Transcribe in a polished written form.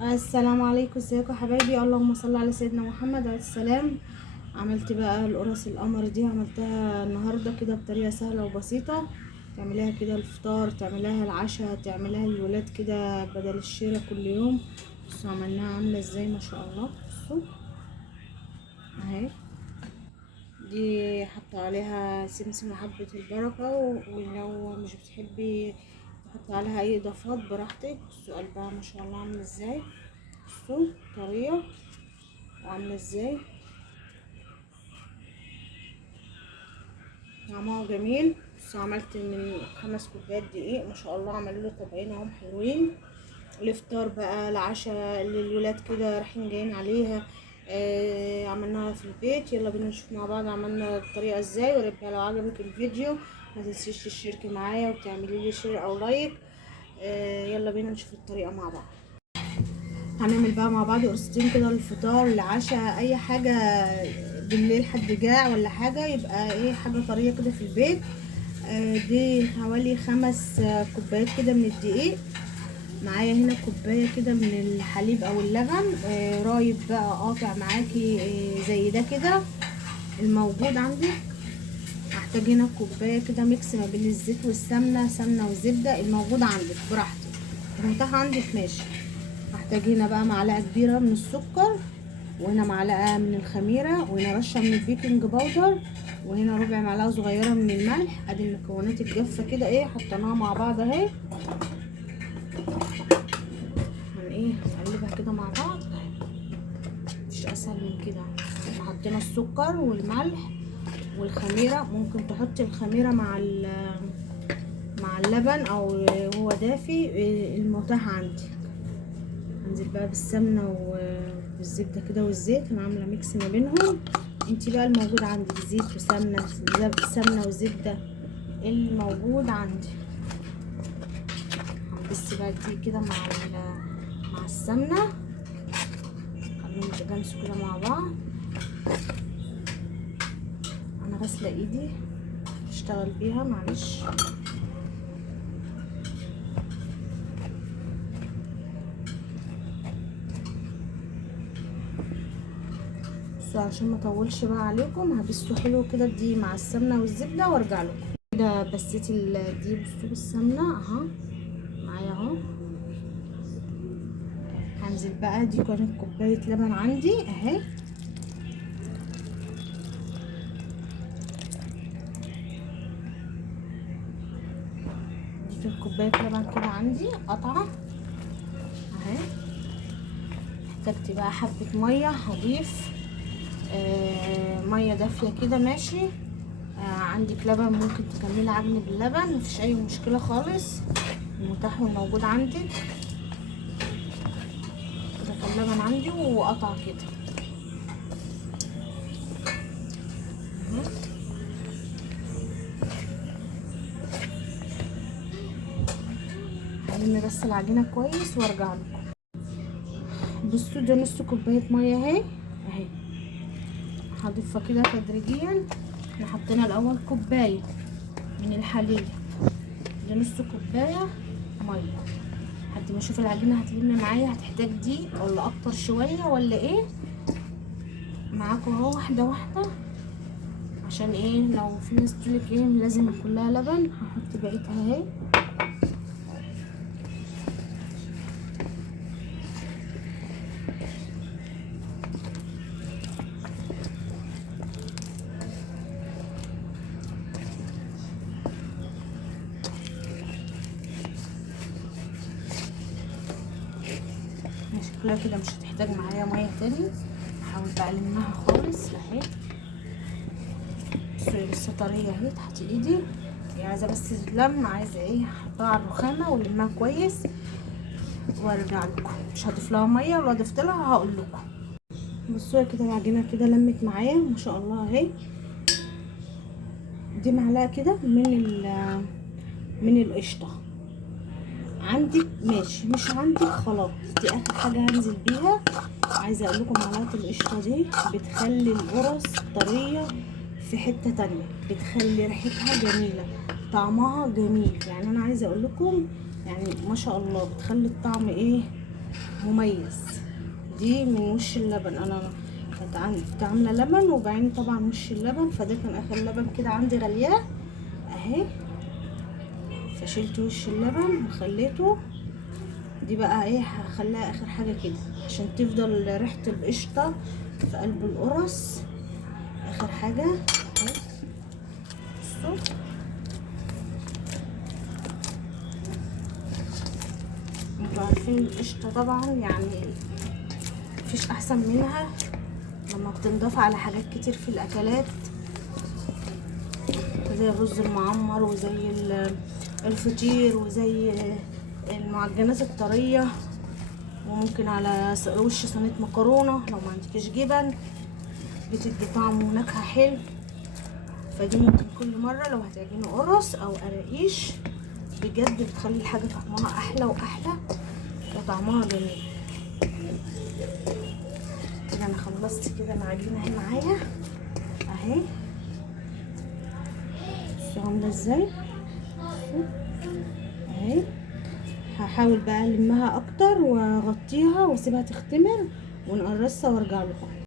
السلام عليكم، ازيكم يا حبايبي؟ اللهم صل على سيدنا محمد عليه السلام. عملت بقى القرص القمر دي، عملتها النهارده كده بطريقه سهله وبسيطه. تعمليها كده الفطار، تعمليها العشاء، تعمليها للولاد كده بدل الشيرة كل يوم. بصوا عملناها عامله ازاي، ما شاء الله. بصوا اهي، دي حط عليها سمسم وحبة البركة، ولو مش بتحبي تحطي عليها اي اضافات براحتك. بصوا قلبها ما شاء الله عامله ازاي، بصوا طرية وعاملة ازاي، طعمها جميل. بصوا عملت من 5 كوبايات دقيق، ما شاء الله عملوا له طبقين اهم حلوين. الافطار بقى، العشاء للولاد كده رايحين جايين عليها. عملناها في البيت. يلا بينا نشوف مع بعض عملنا الطريقه ازاي. وربنا لو عجبك الفيديو ما تنسيش تشتركي معايا وتعملي لي شير او لايك. يلا بينا نشوف الطريقه مع بعض. هنعمل بقى مع بعض قرصتين كده للفطار، العشاء، اي حاجه. بالليل حد جاع ولا حاجه، يبقى ايه، حاجه طريه كده في البيت. دي حوالي 5 كوبايات كده من الدقيق. معايا هنا كوبايه كده من الحليب او اللبن رايب بقى، قاطع معاكي زي ده كده الموجود عندك. هحتاج هنا كوبايه كده ميكس ما بين الزيت والسمنه، سمنه وزبده، الموجود عندك براحتك، المتاح عندك ماشي. هحتاج هنا بقى معلقه كبيره من السكر، وهنا معلقه من الخميره، وهنا رشه من البيكنج باودر، وهنا ربع معلقه صغيره من الملح. ادي المكونات الجافه كده، ايه، حطيناها مع بعض اهي. ايه، نقلبها كده مع بعض، مش اسهل من كده. حطينا السكر والملح والخميره. ممكن تحطي الخميره مع اللبن او هو دافي، المتاح عندي. انزل بقى بالسمنه والزبده كده والزيت، انا عامله ميكس ما بينهم. انتي بقى الموجود عندك زيت وسمنه، سمنه وزبده، الموجود عندي. هنبس بقى دي كده مع السمنه، خليهم يتجانسوا كده مع بعض. انا غاسله ايدي اشتغل بيها، معلش. بصوا عشان ما اطولش بقى عليكم، هبسه حلو كده دي مع السمنه والزبده وارجع لكم. كده بسيت دي، بصوا بالسمنه اهو معايا اهو. هنزل بقى، دي كانت كوبايه لبن عندي اهي. دي كانت كوبايه لبن كده عندي قطعه اهي. احتجت بقى حبه ميه، هضيف ميه دافيه كده ماشي. عندك لبن ممكن تكملي عجن باللبن، مفيش اي مشكله خالص، المتاح والموجود عندك. ده كان لبن عندي وقطع كده. هلم بس العجينه كويس وارجع لكم. بصوا ده نص كوبايه ميه اهي اهي. هضيفها كده تدريجيا. احنا حطينا الاول كوبايه من الحليب، ده نص كوبايه ميه. لحد ما اشوف العجينه هتلم معايا، هتحتاج دي ولا اكتر شويه ولا ايه. معاكم اهو واحده واحده، عشان ايه لو في ناس تقولك ايه لازم كلها لبن، هحط بقيتها اهي. شكلها كده مش هتحتاج معايا ميه تاني. هحاول بقى المها خالص اهي. بصوا لسه طريه اهي تحت ايدي، يعني عايزه بس تتلم، عايزه ايه احطها على الرخامه والمها كويس وارجع لكم. مش هضيف لها ميه، ولا ضفت لها هقول لكم. بصوا كده العجينه كده لمت معايا ما شاء الله اهي. دي معلقه كده من القشطه، عندك ماشي، مش عندك خلاص. دي اخر حاجه هنزل بيها. عايزه اقول لكم معلقه القشطه دي بتخلي القرص طريه في حته تانية، بتخلي ريحتها جميله، طعمها جميل. يعني انا عايزه اقول لكم يعني ما شاء الله بتخلي الطعم ايه، مميز. دي من وش اللبن، انا كنت عامله لبن وبعدين طبعا وش اللبن، فده كان اخر لبن كده عندي غلياه اهي، فشلت وش اللبن وخليته. دي بقى ايه هخليها اخر حاجه كده عشان تفضل ريحه القشطه في قلب القرص اخر حاجه اهي. بصوا انتوا عارفين القشطه طبعا يعني مفيش احسن منها لما بتنضاف على حاجات كتير في الاكلات، زي الرز المعمر وزي الفطير وزي المعجنات الطريه، وممكن على وش صينيه مكرونه لو ما عندكيش جبن، بتدي طعم ونكهه حلو. فدي ممكن كل مره لو هتعجني قرص او قراقيش بجد بتخلي الحاجه طعمها احلى واحلى وطعمها جميل. كده انا خلصت كده العجينه اهي معايا اهي، بصوا عامله ازاي اهي. هحاول بقى المها اكتر واغطيها واسيبها تختمر ونقرصها وارجع لكم.